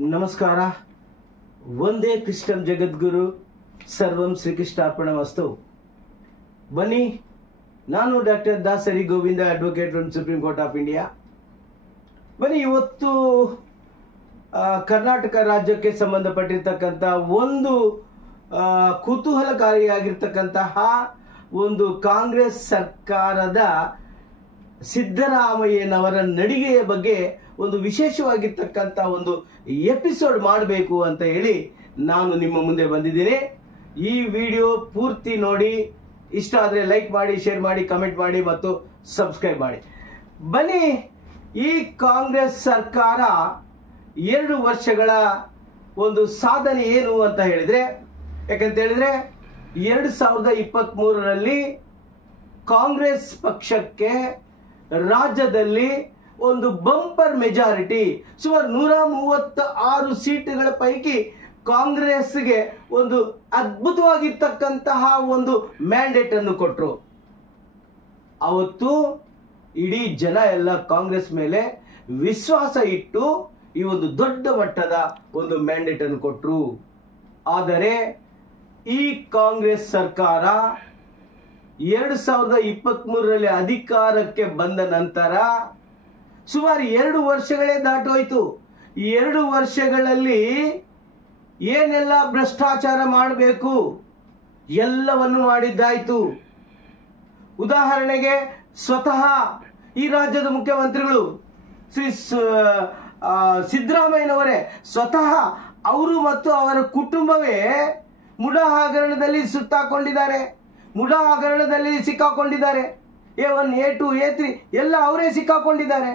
ನಮಸ್ಕಾರ. ಒಂದೇ ಕೃಷ್ಣಂ ಜಗದ್ಗುರು, ಸರ್ವಂ ಶ್ರೀಕೃಷ್ಣಾರ್ಪಣಮಸ್ತು. ಬನ್ನಿ, ನಾನು doctor Dasari Govinda, advocate from Supreme Court of India. ಬನ್ನಿ, ಇವತ್ತು ಕರ್ನಾಟಕ ರಾಜ್ಯಕ್ಕೆ ಸಂಬಂಧಪಟ್ಟಿರ್ತಕ್ಕಂಥ ಒಂದು ಕುತೂಹಲಕಾರಿಯಾಗಿರ್ತಕ್ಕಂತಹ ಒಂದು ಕಾಂಗ್ರೆಸ್ ಸರ್ಕಾರದ ಸಿದ್ದರಾಮಯ್ಯನವರ ನಡಿಗೆಯ ಬಗ್ಗೆ ಒಂದು ವಿಶೇಷವಾಗಿರ್ತಕ್ಕಂಥ ಒಂದು ಎಪಿಸೋಡ್ ಮಾಡಬೇಕು ಅಂತ ಹೇಳಿ ನಾನು ನಿಮ್ಮ ಮುಂದೆ ಬಂದಿದ್ದೀನಿ. ಈ ವಿಡಿಯೋ ಪೂರ್ತಿ ನೋಡಿ, ಇಷ್ಟ ಆದರೆ ಲೈಕ್ ಮಾಡಿ, ಶೇರ್ ಮಾಡಿ, ಕಮೆಂಟ್ ಮಾಡಿ ಮತ್ತು ಸಬ್ಸ್ಕ್ರೈಬ್ ಮಾಡಿ. ಬನ್ನಿ, ಈ ಕಾಂಗ್ರೆಸ್ ಸರ್ಕಾರ 2 ವರ್ಷಗಳ ಒಂದು ಸಾಧನೆ ಏನು ಅಂತ ಹೇಳಿದ್ರೆ, ಯಾಕಂತ ಹೇಳಿದ್ರೆ 2023ರಲ್ಲಿ ಕಾಂಗ್ರೆಸ್ ಪಕ್ಷಕ್ಕೆ ರಾಜ್ಯದಲ್ಲಿ ಒಂದು ಬಂಪರ್ ಮೆಜಾರಿಟಿ, ಸುಮಾರು 136 ಸೀಟುಗಳ ಪೈಕಿ ಕಾಂಗ್ರೆಸ್ಗೆ ಒಂದು ಅದ್ಭುತವಾಗಿರ್ತಕ್ಕಂತಹ ಒಂದು ಮ್ಯಾಂಡೇಟ್ ಅನ್ನು ಕೊಟ್ಟರು. ಅವತ್ತು ಇಡೀ ಜನ ಎಲ್ಲ ಕಾಂಗ್ರೆಸ್ ಮೇಲೆ ವಿಶ್ವಾಸ ಇಟ್ಟು ಈ ಒಂದು ದೊಡ್ಡ ಮಟ್ಟದ ಒಂದು ಮ್ಯಾಂಡೇಟ್ ಅನ್ನು ಕೊಟ್ಟರು. ಆದರೆ ಈ ಕಾಂಗ್ರೆಸ್ ಸರ್ಕಾರ 2023ರಲ್ಲಿ ಅಧಿಕಾರಕ್ಕೆ ಬಂದ ನಂತರ ಸುಮಾರು 2 ವರ್ಷಗಳೇ ದಾಟೋಯ್ತು. ಈ 2 ವರ್ಷಗಳಲ್ಲಿ ಏನೆಲ್ಲ ಭ್ರಷ್ಟಾಚಾರ ಮಾಡಬೇಕು ಎಲ್ಲವನ್ನು ಮಾಡಿದ್ದಾಯ್ತು. ಉದಾಹರಣೆಗೆ, ಸ್ವತಃ ಈ ರಾಜ್ಯದ ಮುಖ್ಯಮಂತ್ರಿಗಳು ಶ್ರೀ ಸಿದ್ದರಾಮಯ್ಯನವರೇ ಸ್ವತಃ ಅವರು ಮತ್ತು ಅವರ ಕುಟುಂಬವೇ ಮುಡಾ ಹಗರಣದಲ್ಲಿ ಸುತ್ತಾಕೊಂಡಿದ್ದಾರೆ, ಮುಡಾ ಹಗರಣದಲ್ಲಿ ಸಿಕ್ಕಾಕೊಂಡಿದ್ದಾರೆ. A1, A2, A3 ಎಲ್ಲ ಅವರೇ ಸಿಕ್ಕಾಕೊಂಡಿದ್ದಾರೆ.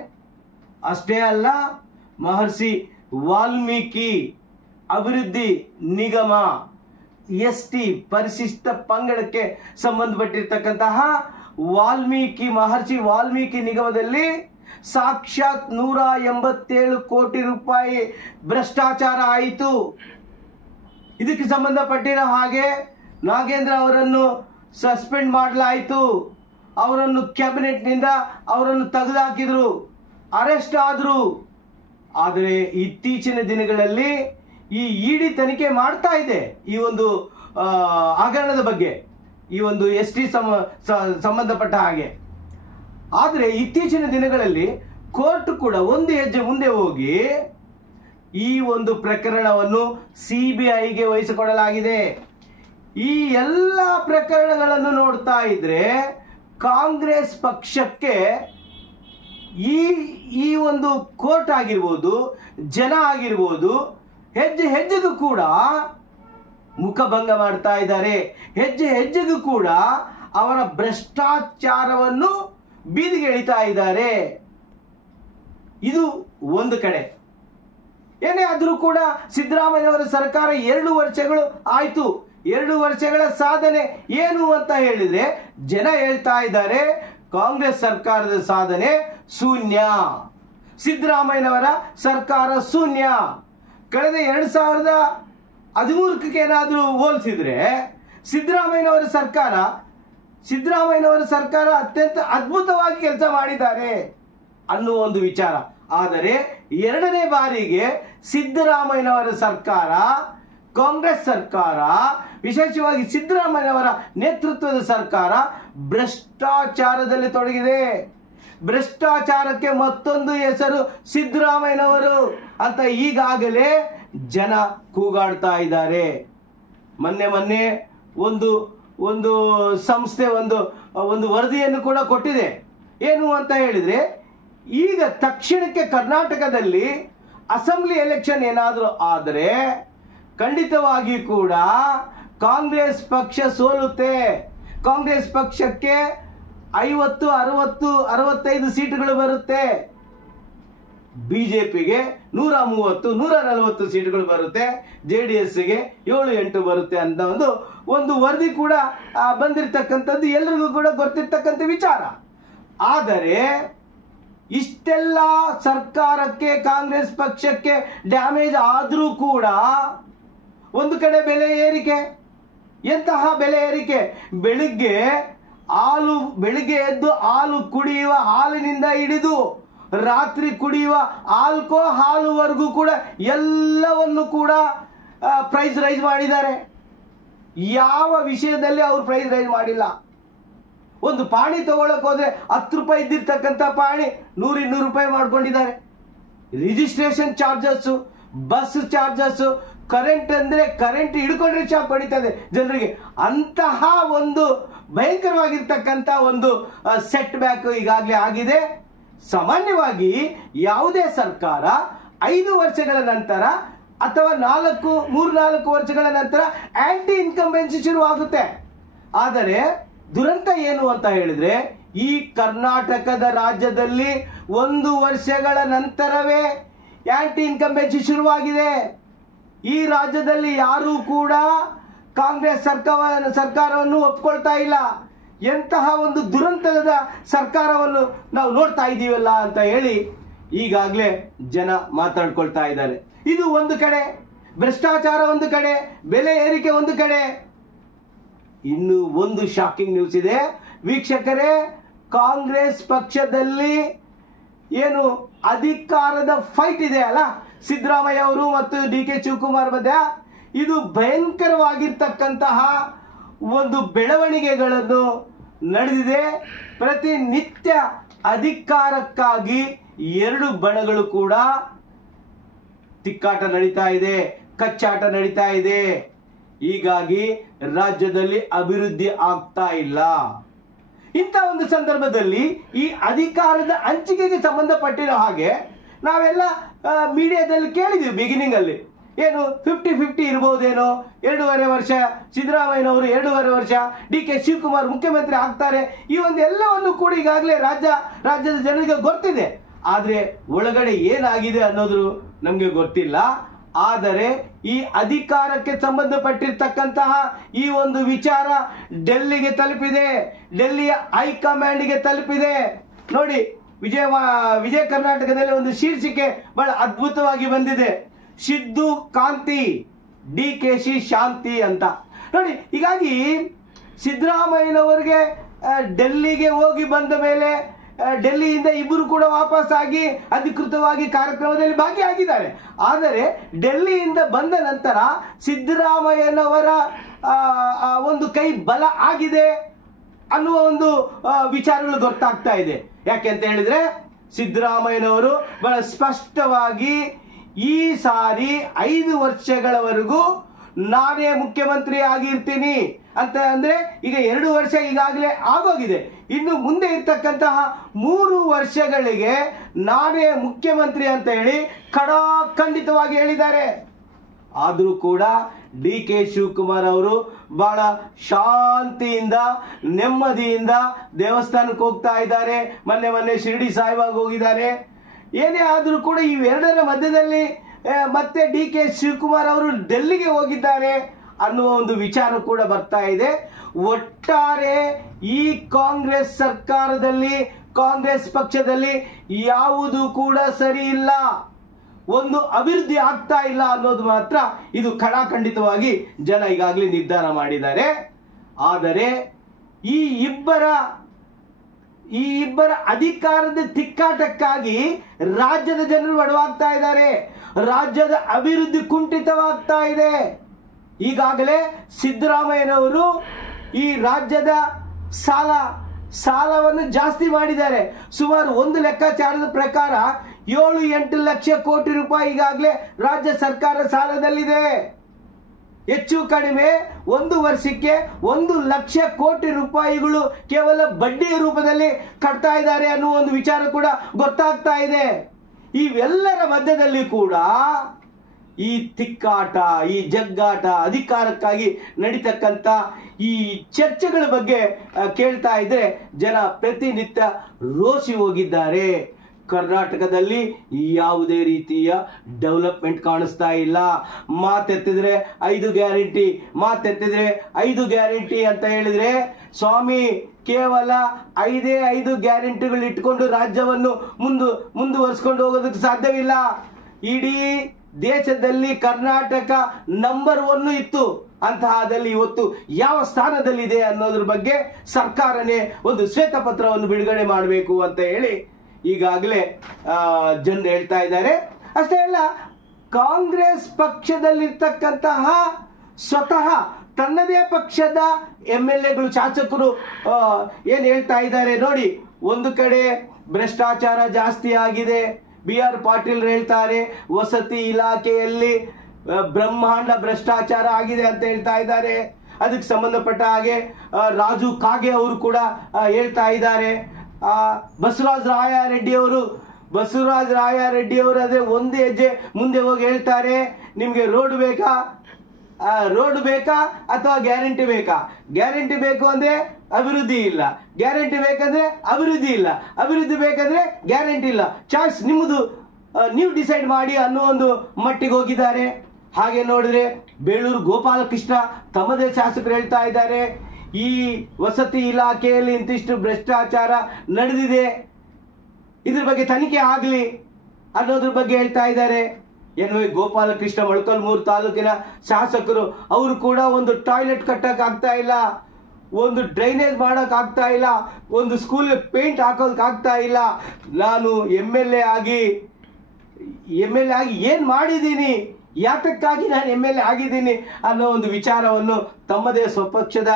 ಅಷ್ಟೇ ಅಲ್ಲ, ಮಹರ್ಷಿ ವಾಲ್ಮೀಕಿ ಅಭಿವೃದ್ಧಿ ನಿಗಮ, ST ಪರಿಶಿಷ್ಟ ಪಂಗಡಕ್ಕೆ ಸಂಬಂಧಪಟ್ಟಿರ್ತಕ್ಕಂತಹ ಮಹರ್ಷಿ ವಾಲ್ಮೀಕಿ ನಿಗಮದಲ್ಲಿ ಸಾಕ್ಷಾತ್ 187 ಕೋಟಿ ರೂಪಾಯಿ ಭ್ರಷ್ಟಾಚಾರ ಆಯಿತು. ಇದಕ್ಕೆ ಸಂಬಂಧಪಟ್ಟಿರೋ ಹಾಗೆ ನಾಗೇಂದ್ರ ಅವರನ್ನು ಸಸ್ಪೆಂಡ್ ಮಾಡಲಾಯಿತು. ಅವರನ್ನು ಕ್ಯಾಬಿನೆಟ್ನಿಂದ ಅವರನ್ನು ತೆಗೆದುಹಾಕಿದ್ರು, ಅರೆಸ್ಟ್ ಆದರು. ಆದರೆ ಇತ್ತೀಚಿನ ದಿನಗಳಲ್ಲಿ ಈ ಇಡಿ ತನಿಖೆ ಮಾಡ್ತಾ ಇದೆ ಈ ಒಂದು ಹಗರಣದ ಬಗ್ಗೆ, ಈ ಒಂದು ST ಸಂಬಂಧಪಟ್ಟ ಹಾಗೆ. ಆದರೆ ಇತ್ತೀಚಿನ ದಿನಗಳಲ್ಲಿ ಕೋರ್ಟ್ ಕೂಡ ಒಂದು ಹೆಜ್ಜೆ ಮುಂದೆ ಹೋಗಿ ಈ ಒಂದು ಪ್ರಕರಣವನ್ನು CBIಗೆ ವಹಿಸಿಕೊಡಲಾಗಿದೆ. ಈ ಎಲ್ಲ ಪ್ರಕರಣಗಳನ್ನು ನೋಡ್ತಾ ಇದ್ರೆ ಕಾಂಗ್ರೆಸ್ ಪಕ್ಷಕ್ಕೆ ಈ ಒಂದು ಕೋರ್ಟ್ ಆಗಿರ್ಬೋದು, ಜನ ಆಗಿರ್ಬೋದು, ಹೆಜ್ಜೆ ಹೆಜ್ಜೆಗೂ ಕೂಡ ಮುಖಭಂಗ ಮಾಡ್ತಾ ಇದ್ದಾರೆ. ಹೆಜ್ಜೆ ಹೆಜ್ಜೆಗೂ ಕೂಡ ಅವರ ಭ್ರಷ್ಟಾಚಾರವನ್ನು ಬೀದಿಗೆ ಎಳಿತಾ ಇದ್ದಾರೆ. ಇದು ಒಂದು ಕಡೆ. ಏನೇ ಆದರೂ ಕೂಡ ಸಿದ್ದರಾಮಯ್ಯನವರ ಸರ್ಕಾರ 2 ವರ್ಷಗಳು ಆಯ್ತು. 2 ವರ್ಷಗಳ ಸಾಧನೆ ಏನು ಅಂತ ಹೇಳಿದ್ರೆ, ಜನ ಹೇಳ್ತಾ ಇದ್ದಾರೆ ಕಾಂಗ್ರೆಸ್ ಸರ್ಕಾರದ ಸಾಧನೆ ಶೂನ್ಯ, ಸಿದ್ದರಾಮಯ್ಯನವರ ಸರ್ಕಾರ ಶೂನ್ಯ. ಕಳೆದ 2013ಕ್ಕೆ ಏನಾದರೂ ಹೋಲಿಸಿದ್ರೆ ಸಿದ್ದರಾಮಯ್ಯನವರ ಸರ್ಕಾರ ಅತ್ಯಂತ ಅದ್ಭುತವಾಗಿ ಕೆಲಸ ಮಾಡಿದ್ದಾರೆ ಅನ್ನುವ ಒಂದು ವಿಚಾರ. ಆದರೆ 2ನೇ ಬಾರಿಗೆ ಸಿದ್ದರಾಮಯ್ಯನವರ ಸರ್ಕಾರ, ಕಾಂಗ್ರೆಸ್ ಸರ್ಕಾರ, ವಿಶೇಷವಾಗಿ ಸಿದ್ದರಾಮಯ್ಯನವರ ನೇತೃತ್ವದ ಸರ್ಕಾರ ಭ್ರಷ್ಟಾಚಾರದಲ್ಲಿ ತೊಡಗಿದೆ. ಭ್ರಷ್ಟಾಚಾರಕ್ಕೆ ಮತ್ತೊಂದು ಹೆಸರು ಸಿದ್ದರಾಮಯ್ಯನವರು ಅಂತ ಈಗಾಗಲೇ ಜನ ಕೂಗಾಡ್ತಾ ಇದ್ದಾರೆ. ಮೊನ್ನೆ ಒಂದು ಸಂಸ್ಥೆ ಒಂದು ವರದಿಯನ್ನು ಕೂಡ ಕೊಟ್ಟಿದೆ. ಏನು ಅಂತ ಹೇಳಿದ್ರೆ, ಈಗ ತಕ್ಷಣಕ್ಕೆ ಕರ್ನಾಟಕದಲ್ಲಿ ಅಸೆಂಬ್ಲಿ ಎಲೆಕ್ಷನ್ ಏನಾದರೂ ಆದರೆ ಖಂಡಿತವಾಗಿ ಕೂಡ ಕಾಂಗ್ರೆಸ್ ಪಕ್ಷ ಸೋಲುತ್ತೆ. ಕಾಂಗ್ರೆಸ್ ಪಕ್ಷಕ್ಕೆ 50, 60, 65 ಸೀಟುಗಳು ಬರುತ್ತೆ. ಬಿಜೆಪಿಗೆ 130, 140 ಸೀಟುಗಳು ಬರುತ್ತೆ. JDSಗೆ 7-8 ಬರುತ್ತೆ ಅಂತ ಒಂದು ವರದಿ ಕೂಡ ಬಂದಿರತಕ್ಕಂಥದ್ದು ಎಲ್ಲರಿಗೂ ಕೂಡ ಗೊತ್ತಿರ್ತಕ್ಕಂಥ ವಿಚಾರ. ಆದರೆ ಇಷ್ಟೆಲ್ಲ ಸರ್ಕಾರಕ್ಕೆ, ಕಾಂಗ್ರೆಸ್ ಪಕ್ಷಕ್ಕೆ ಡ್ಯಾಮೇಜ್ ಆದರೂ ಕೂಡ ಒಂದು ಕಡೆ ಬೆಲೆ ಏರಿಕೆ. ಎಂತಹ ಬೆಲೆ ಏರಿಕೆ? ಬೆಳಿಗ್ಗೆ ಎದ್ದು ಹಾಲು ಕುಡಿಯುವ ಹಾಲಿನಿಂದ ಹಿಡಿದು ರಾತ್ರಿ ಕುಡಿಯುವ ಆಲ್ಕೋಹಾಲ್ವರೆಗೂ ಕೂಡ ಎಲ್ಲವನ್ನು ಕೂಡ ಪ್ರೈಸ್ ರೈಸ್ ಮಾಡಿದ್ದಾರೆ. ಯಾವ ವಿಷಯದಲ್ಲಿ ಅವರು ಪ್ರೈಸ್ ರೈಸ್ ಮಾಡಿಲ್ಲ. ಒಂದು ಪಾಣಿ ತಗೊಳಕ್ ಹೋದ್ರೆ 10 ರೂಪಾಯಿ ಇದ್ದಿರ್ತಕ್ಕಂಥ ಪಾಣಿ 100-200 ರೂಪಾಯಿ ಮಾಡ್ಕೊಂಡಿದ್ದಾರೆ. Registration charges, bus charges, current ಅಂದ್ರೆ ಕರೆಂಟ್ ಹಿಡ್ಕೊಂಡ್ರೆ ಶಾಕ್ ಹೊಡಿತದೆ ಜನರಿಗೆ. ಅಂತಹ ಒಂದು ಭಯಂಕರವಾಗಿರ್ತಕ್ಕಂಥ ಒಂದು ಸೆಟ್ ಬ್ಯಾಕ್ ಈಗಾಗಲೇ ಆಗಿದೆ. ಸಾಮಾನ್ಯವಾಗಿ ಯಾವುದೇ ಸರ್ಕಾರ 5 ವರ್ಷಗಳ ನಂತರ ಅಥವಾ 3-4 ವರ್ಷಗಳ ನಂತರ ಆಂಟಿ ಇನ್ಕಂಬೆನ್ಸಿ ಶುರುವಾಗುತ್ತೆ. ಆದರೆ ದುರಂತ ಏನು ಅಂತ ಹೇಳಿದ್ರೆ, ಈ ಕರ್ನಾಟಕದ ರಾಜ್ಯದಲ್ಲಿ 1 ವರ್ಷಗಳ ನಂತರವೇ ಆಂಟಿ ಇನ್ಕಂಬೆನ್ಸಿ ಶುರುವಾಗಿದೆ. ಈ ರಾಜ್ಯದಲ್ಲಿ ಯಾರೂ ಕೂಡ ಕಾಂಗ್ರೆಸ್ ಸರ್ಕಾರವನ್ನು ಒಪ್ಕೊಳ್ತಾ ಇಲ್ಲ. ಎಂತಹ ಒಂದು ದುರಂತದ ಸರ್ಕಾರವನ್ನು ನಾವು ನೋಡ್ತಾ ಇದ್ದೀವಲ್ಲ ಅಂತ ಹೇಳಿ ಈಗಾಗಲೇ ಜನ ಮಾತಾಡ್ಕೊಳ್ತಾ ಇದ್ದಾರೆ. ಇದು ಒಂದು ಕಡೆ, ಭ್ರಷ್ಟಾಚಾರ ಒಂದು ಕಡೆ, ಬೆಲೆ ಏರಿಕೆ ಒಂದು ಕಡೆ. ಇನ್ನು ಒಂದು ಶಾಕಿಂಗ್ ನ್ಯೂಸ್ ಇದೆ ವೀಕ್ಷಕರೇ. ಕಾಂಗ್ರೆಸ್ ಪಕ್ಷದಲ್ಲಿ ಏನು ಅಧಿಕಾರದ ಫೈಟ್ ಇದೆ ಅಲ್ಲ, ಸಿದ್ದರಾಮಯ್ಯ ಅವರು ಮತ್ತು ಡಿ.ಕೆ. ಶಿವಕುಮಾರ್ ಮಧ್ಯ, ಇದು ಭಯಂಕರವಾಗಿರ್ತಕ್ಕಂತಹ ಒಂದು ಬೆಳವಣಿಗೆಗಳನ್ನು ನಡೆದಿದೆ. ಪ್ರತಿನಿತ್ಯ ಅಧಿಕಾರಕ್ಕಾಗಿ 2 ಬಣಗಳು ಕೂಡ ತಿಕ್ಕಾಟ ನಡೀತಾ ಇದೆ, ಕಚ್ಚಾಟ ನಡೀತಾ ಇದೆ. ಹೀಗಾಗಿ ರಾಜ್ಯದಲ್ಲಿ ಅಭಿವೃದ್ಧಿ ಆಗ್ತಾ ಇಲ್ಲ. ಇಂಥ ಒಂದು ಸಂದರ್ಭದಲ್ಲಿ ಈ ಅಧಿಕಾರದ ಹಂಚಿಕೆಗೆ ಸಂಬಂಧಪಟ್ಟಿರೋ ಹಾಗೆ ನಾವೆಲ್ಲ ಮೀಡಿಯಾದಲ್ಲಿ ಕೇಳಿದ್ವಿ ಬಿಗಿನಿಂಗ್ ಅಲ್ಲಿ, ಏನು 50-50 ಇರಬಹುದೇನೋ, 2.5 ವರ್ಷ ಸಿದ್ದರಾಮಯ್ಯನವರು, 2.5 ವರ್ಷ ಡಿ.ಕೆ. ಶಿವಕುಮಾರ್ ಮುಖ್ಯಮಂತ್ರಿ ಆಗ್ತಾರೆ. ಈ ಒಂದು ಎಲ್ಲವನ್ನು ಕೂಡ ಈಗಾಗಲೇ ರಾಜ್ಯದ ಜನರಿಗೆ ಗೊತ್ತಿದೆ. ಆದ್ರೆ ಒಳಗಡೆ ಏನಾಗಿದೆ ಅನ್ನೋದು ನಮ್ಗೆ ಗೊತ್ತಿಲ್ಲ. ಆದರೆ ಈ ಅಧಿಕಾರಕ್ಕೆ ಸಂಬಂಧಪಟ್ಟಿರ್ತಕ್ಕಂತಹ ಈ ಒಂದು ವಿಚಾರ ಡೆಲ್ಲಿಗೆ ತಲುಪಿದೆ, ಡೆಲ್ಲಿಯ ಹೈಕಮಾಂಡ್ಗೆ ತಲುಪಿದೆ. ನೋಡಿ, ವಿಜಯ ಕರ್ನಾಟಕದಲ್ಲಿ ಒಂದು ಶೀರ್ಷಿಕೆ ಬಹಳ ಅದ್ಭುತವಾಗಿ ಬಂದಿದೆ, ಸಿದ್ದು ಕಾಂತಿ ಡಿ.ಕೆ.ಶಿ ಶಾಂತಿ ಅಂತ. ನೋಡಿ, ಹೀಗಾಗಿ ಸಿದ್ದರಾಮಯ್ಯನವರಿಗೆ ಡೆಲ್ಲಿಗೆ ಹೋಗಿ ಬಂದ ಮೇಲೆ ಡೆಲ್ಲಿಯಿಂದ ಇಬ್ಬರು ಕೂಡ ವಾಪಸ್ ಆಗಿ ಅಧಿಕೃತವಾಗಿ ಕಾರ್ಯಕ್ರಮದಲ್ಲಿ ಭಾಗಿಯಾಗಿದ್ದಾರೆ. ಆದರೆ ಡೆಲ್ಲಿಯಿಂದ ಬಂದ ನಂತರ ಸಿದ್ದರಾಮಯ್ಯನವರ ಒಂದು ಕೈ ಬಲ ಆಗಿದೆ ಅನ್ನುವ ಒಂದು ವಿಚಾರಗಳು ಗೊತ್ತಾಗ್ತಾ ಇದೆ. ಯಾಕೆ ಅಂತ ಹೇಳಿದ್ರೆ, ಸಿದ್ದರಾಮಯ್ಯನವರು ಬಹಳ ಸ್ಪಷ್ಟವಾಗಿ ಈ ಸಾರಿ 5 ವರ್ಷಗಳವರೆಗೂ ನಾನೇ ಮುಖ್ಯಮಂತ್ರಿ ಆಗಿರ್ತೀನಿ ಅಂತ ಅಂದ್ರೆ, ಈಗ 2 ವರ್ಷ ಈಗಾಗಲೇ ಆಗೋಗಿದೆ, ಇನ್ನು ಮುಂದೆ ಇರ್ತಕ್ಕಂತಹ 3 ವರ್ಷಗಳಿಗೆ ನಾನೇ ಮುಖ್ಯಮಂತ್ರಿ ಅಂತ ಹೇಳಿ ಖಂಡಿತವಾಗಿ ಹೇಳಿದ್ದಾರೆ. ಆದರೂ ಕೂಡ ಡಿ.ಕೆ. ಶಿವಕುಮಾರ್ ಅವರು ಬಹಳ ಶಾಂತಿಯಿಂದ ನೆಮ್ಮದಿಯಿಂದ ದೇವಸ್ಥಾನಕ್ಕೆ ಹೋಗ್ತಾ ಇದ್ದಾರೆ. ಮೊನ್ನೆ ಶಿರ್ಡಿ ಸಾಯಿಬಾಗ್ ಹೋಗಿದ್ದಾರೆ. ಏನೇ ಆದರೂ ಕೂಡ ಇವೆರಡರ ಮಧ್ಯದಲ್ಲಿ ಮತ್ತೆ ಡಿ.ಕೆ. ಶಿವಕುಮಾರ್ ಅವರು ಡೆಲ್ಲಿಗೆ ಹೋಗಿದ್ದಾರೆ ಅನ್ನುವ ಒಂದು ವಿಚಾರ ಕೂಡ ಬರ್ತಾ ಇದೆ. ಒಟ್ಟಾರೆ ಈ ಕಾಂಗ್ರೆಸ್ ಸರ್ಕಾರದಲ್ಲಿ, ಕಾಂಗ್ರೆಸ್ ಪಕ್ಷದಲ್ಲಿ ಯಾವುದು ಕೂಡ ಸರಿ ಇಲ್ಲ, ಒಂದು ಅಭಿವೃದ್ಧಿ ಆಗ್ತಾ ಇಲ್ಲ ಅನ್ನೋದು ಮಾತ್ರ ಇದು ಖಂಡಿತವಾಗಿ ಜನ ಈಗಾಗಲೇ ನಿರ್ಧಾರ ಮಾಡಿದ್ದಾರೆ. ಆದರೆ ಈ ಇಬ್ಬರ ಅಧಿಕಾರದ ತಿಕ್ಕಾಟಕ್ಕಾಗಿ ರಾಜ್ಯದ ಜನರು ಒಡವಾಗ್ತಾ ಇದ್ದಾರೆ. ರಾಜ್ಯದ ಅಭಿವೃದ್ಧಿ ಕುಂಠಿತವಾಗ್ತಾ ಇದೆ. ಈಗಾಗಲೇ ಸಿದ್ದರಾಮಯ್ಯನವರು ಈ ರಾಜ್ಯದ ಸಾಲವನ್ನು ಜಾಸ್ತಿ ಮಾಡಿದ್ದಾರೆ. ಸುಮಾರು ಒಂದು ಲೆಕ್ಕಾಚಾರದ ಪ್ರಕಾರ 7-8 ಲಕ್ಷ ಕೋಟಿ ರೂಪಾಯಿ ಈಗಾಗಲೇ ರಾಜ್ಯ ಸರ್ಕಾರ ಸಾಲದಲ್ಲಿದೆ. ಹೆಚ್ಚು ಕಡಿಮೆ 1 ವರ್ಷಕ್ಕೆ 1 ಲಕ್ಷ ಕೋಟಿ ರೂಪಾಯಿಗಳು ಕೇವಲ ಬಡ್ಡಿಯ ರೂಪದಲ್ಲಿ ಕಟ್ತಾ ಇದ್ದಾರೆ ಅನ್ನುವ ಒಂದು ವಿಚಾರ ಕೂಡ ಗೊತ್ತಾಗ್ತಾ ಇದೆ. ಇವೆಲ್ಲರ ಮಧ್ಯದಲ್ಲಿ ಕೂಡ ಈ ತಿಕ್ಕಾಟ, ಈ ಜಗ್ಗಾಟ, ಅಧಿಕಾರಕ್ಕಾಗಿ ನಡೀತಕ್ಕಂಥ ಈ ಚರ್ಚೆಗಳ ಬಗ್ಗೆ ಕೇಳ್ತಾ ಇದ್ರೆ ಜನ ಪ್ರತಿನಿತ್ಯ ರೋಸಿ ಹೋಗಿದ್ದಾರೆ. ಕರ್ನಾಟಕದಲ್ಲಿ ಯಾವುದೇ ರೀತಿಯ ಡೆವಲಪ್ಮೆಂಟ್ ಕಾಣಿಸ್ತಾ ಇಲ್ಲ. ಮಾತೆತ್ತಿದ್ರೆ 5 ಗ್ಯಾರಂಟಿ, ಮಾತೆತ್ತಿದ್ರೆ 5 ಗ್ಯಾರಂಟಿ ಅಂತ ಹೇಳಿದ್ರೆ, ಸ್ವಾಮಿ ಕೇವಲ 5 ಗ್ಯಾರಂಟಿಗಳು ಇಟ್ಕೊಂಡು ರಾಜ್ಯವನ್ನು ಮುಂದುವರಿಸಿಕೊಂಡು ಹೋಗೋದಕ್ಕೆ ಸಾಧ್ಯವಿಲ್ಲ. ಇಡೀ ದೇಶದಲ್ಲಿ ಕರ್ನಾಟಕ ನಂಬರ್ 1 ಇತ್ತು, ಅಂತಹದಲ್ಲಿ ಇವತ್ತು ಯಾವ ಸ್ಥಾನದಲ್ಲಿದೆ ಅನ್ನೋದ್ರ ಬಗ್ಗೆ ಸರ್ಕಾರನೇ ಒಂದು ಶ್ವೇತಪತ್ರವನ್ನು ಬಿಡುಗಡೆ ಮಾಡಬೇಕು ಅಂತ ಹೇಳಿ ಈಗಾಗಲೇ ಜನರು ಹೇಳ್ತಾ ಇದ್ದಾರೆ. ಅಷ್ಟೇ ಅಲ್ಲ, ಕಾಂಗ್ರೆಸ್ ಪಕ್ಷದಲ್ಲಿರ್ತಕ್ಕಂತಹ ಸ್ವತಃ ತನ್ನದೇ ಪಕ್ಷದ MLAಗಳು, ಶಾಸಕರು ಏನು ಹೇಳ್ತಾ ಇದ್ದಾರೆ ನೋಡಿ. ಒಂದು ಕಡೆ ಭ್ರಷ್ಟಾಚಾರ ಜಾಸ್ತಿ ಆಗಿದೆ, BR ಪಾಟೀಲ್ ಹೇಳ್ತಾರೆ ವಸತಿ ಇಲಾಖೆಯಲ್ಲಿ ಬ್ರಹ್ಮಾಂಡ ಭ್ರಷ್ಟಾಚಾರ ಆಗಿದೆ ಅಂತ ಹೇಳ್ತಾ ಇದ್ದಾರೆ. ಅದಕ್ಕೆ ಸಂಬಂಧಪಟ್ಟ ಹಾಗೆ ರಾಜು ಕಾಗೆ ಅವರು ಕೂಡ ಹೇಳ್ತಾ ಇದ್ದಾರೆ. ಬಸವರಾಜ ರಾಯ ಅವರು ಅದೇ ಒಂದು ಹೆಜ್ಜೆ ಮುಂದೆ ಹೋಗಿ ಹೇಳ್ತಾರೆ, ನಿಮಗೆ ರೋಡ್ ಬೇಕಾ ಅಥವಾ ಗ್ಯಾರಂಟಿ ಬೇಕಾ? ಗ್ಯಾರಂಟಿ ಬೇಕು ಅಂದ್ರೆ ಅಭಿವೃದ್ಧಿ ಇಲ್ಲ, ಗ್ಯಾರಂಟಿ ಬೇಕಂದ್ರೆ ಅಭಿವೃದ್ಧಿ ಇಲ್ಲ, ಅಭಿವೃದ್ಧಿ ಬೇಕಂದ್ರೆ ಗ್ಯಾರಂಟಿ ಇಲ್ಲ, ಚಾಯ್ಸ್ ನಿಮ್ಮದು, ನೀವು ಡಿಸೈಡ್ ಮಾಡಿ ಅನ್ನೋ ಒಂದು ಮಟ್ಟಿಗೆ ಹೋಗಿದ್ದಾರೆ. ಹಾಗೆ ನೋಡಿದ್ರೆ ಬೇಳೂರು ಗೋಪಾಲಕೃಷ್ಣ ತಮ್ಮದೇ ಶಾಸಕರು ಹೇಳ್ತಾ ಇದ್ದಾರೆ, ಈ ವಸತಿ ಇಲಾಖೆಯಲ್ಲಿ ಇಂತಿಷ್ಟು ಭ್ರಷ್ಟಾಚಾರ ನಡೆದಿದೆ, ಇದ್ರ ಬಗ್ಗೆ ತನಿಖೆ ಆಗಲಿ ಅನ್ನೋದ್ರ ಬಗ್ಗೆ ಹೇಳ್ತಾ ಇದ್ದಾರೆ. ಗೋಪಾಲಕೃಷ್ಣ ಮೊಳಕಾಲ್ಮೂರು ತಾಲೂಕಿನ ಶಾಸಕರು, ಅವರು ಕೂಡ ಒಂದು ಟಾಯ್ಲೆಟ್ ಕಟ್ಟಕ್ ಆಗ್ತಾ ಇಲ್ಲ, ಒಂದು ಡ್ರೈನೇಜ್ ಮಾಡಕ್ ಆಗ್ತಾ ಇಲ್ಲ, ಒಂದು ಸ್ಕೂಲ್ ಪೇಂಟ್ ಹಾಕೋದಕ್ಕೆ ಆಗ್ತಾ ಇಲ್ಲ. ನಾನು MLA ಆಗಿ ಏನ್ ಮಾಡಿದ್ದೀನಿ, ಯಾತಕ್ಕಾಗಿ ನಾನು MLA ಆಗಿದ್ದೀನಿ ಅನ್ನೋ ಒಂದು ವಿಚಾರವನ್ನು ತಮ್ಮದೇ ಸ್ವಪಕ್ಷದ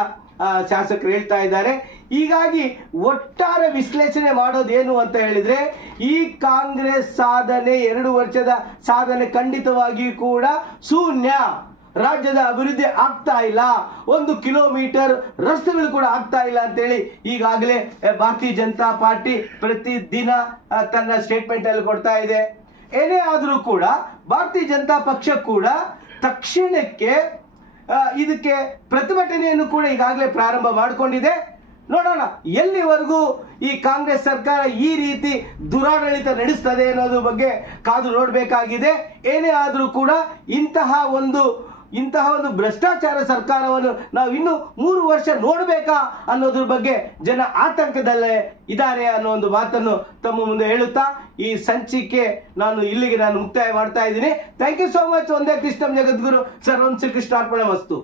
ಶಾಸಕರು ಹೇಳ್ತಾ ಇದ್ದಾರೆ. ಹೀಗಾಗಿ ಒಟ್ಟಾರೆ ವಿಶ್ಲೇಷಣೆ ಮಾಡೋದೇನು ಅಂತ ಹೇಳಿದ್ರೆ, ಈ ಕಾಂಗ್ರೆಸ್ ಸಾಧನೆ 2 ವರ್ಷದ ಸಾಧನೆ ಖಂಡಿತವಾಗಿಯೂ ಕೂಡ ಶೂನ್ಯ. ರಾಜ್ಯದ ಅಭಿವೃದ್ಧಿ ಆಗ್ತಾ ಇಲ್ಲ, 1 ಕಿಲೋಮೀಟರ್ ರಸ್ತೆಗಳು ಕೂಡ ಆಗ್ತಾ ಇಲ್ಲ ಅಂತೇಳಿ ಈಗಾಗಲೇ ಭಾರತೀಯ ಜನತಾ ಪಾರ್ಟಿ ಪ್ರತಿದಿನ ತನ್ನ ಸ್ಟೇಟ್ಮೆಂಟ್ ಅಲ್ಲಿ ಕೊಡ್ತಾ ಇದೆ. ಏನೇ ಆದರೂ ಕೂಡ ಭಾರತೀಯ ಜನತಾ ಪಕ್ಷ ಕೂಡ ತಕ್ಷಣಕ್ಕೆ ಇದಕ್ಕೆ ಪ್ರತಿಭಟನೆಯನ್ನು ಕೂಡ ಈಗಾಗಲೇ ಪ್ರಾರಂಭ ಮಾಡಿಕೊಂಡಿದೆ. ನೋಡೋಣ ಎಲ್ಲಿವರೆಗೂ ಈ ಕಾಂಗ್ರೆಸ್ ಸರ್ಕಾರ ಈ ರೀತಿ ದುರಾಡಳಿತ ನಡೆಸ್ತದೆ ಅನ್ನೋದ್ರ ಬಗ್ಗೆ ಕಾದು ನೋಡಬೇಕಾಗಿದೆ. ಏನೇ ಆದರೂ ಕೂಡ ಇಂತಹ ಒಂದು ಭ್ರಷ್ಟಾಚಾರ ಸರ್ಕಾರವನ್ನು ನಾವು ಇನ್ನು 3 ವರ್ಷ ನೋಡಬೇಕಾ ಅನ್ನೋದ್ರ ಬಗ್ಗೆ ಜನ ಆತಂಕದಲ್ಲೇ ಇದ್ದಾರೆ ಅನ್ನೋ ಒಂದು ಮಾತನ್ನು ತಮ್ಮ ಮುಂದೆ ಹೇಳುತ್ತಾ ಈ ಸಂಚಿಕೆ ಇಲ್ಲಿಗೆ ನಾನು ಮುಕ್ತಾಯ ಮಾಡ್ತಾ ಇದ್ದೀನಿ. Thank you so much. ಒಂದೇ ಕೃಷ್ಣಂ ಜಗದ್ಗುರು, ಸರ್ವಂ ಶ್ರೀ ಕೃಷ್ಣಾರ್ಪಣಮಸ್ತು.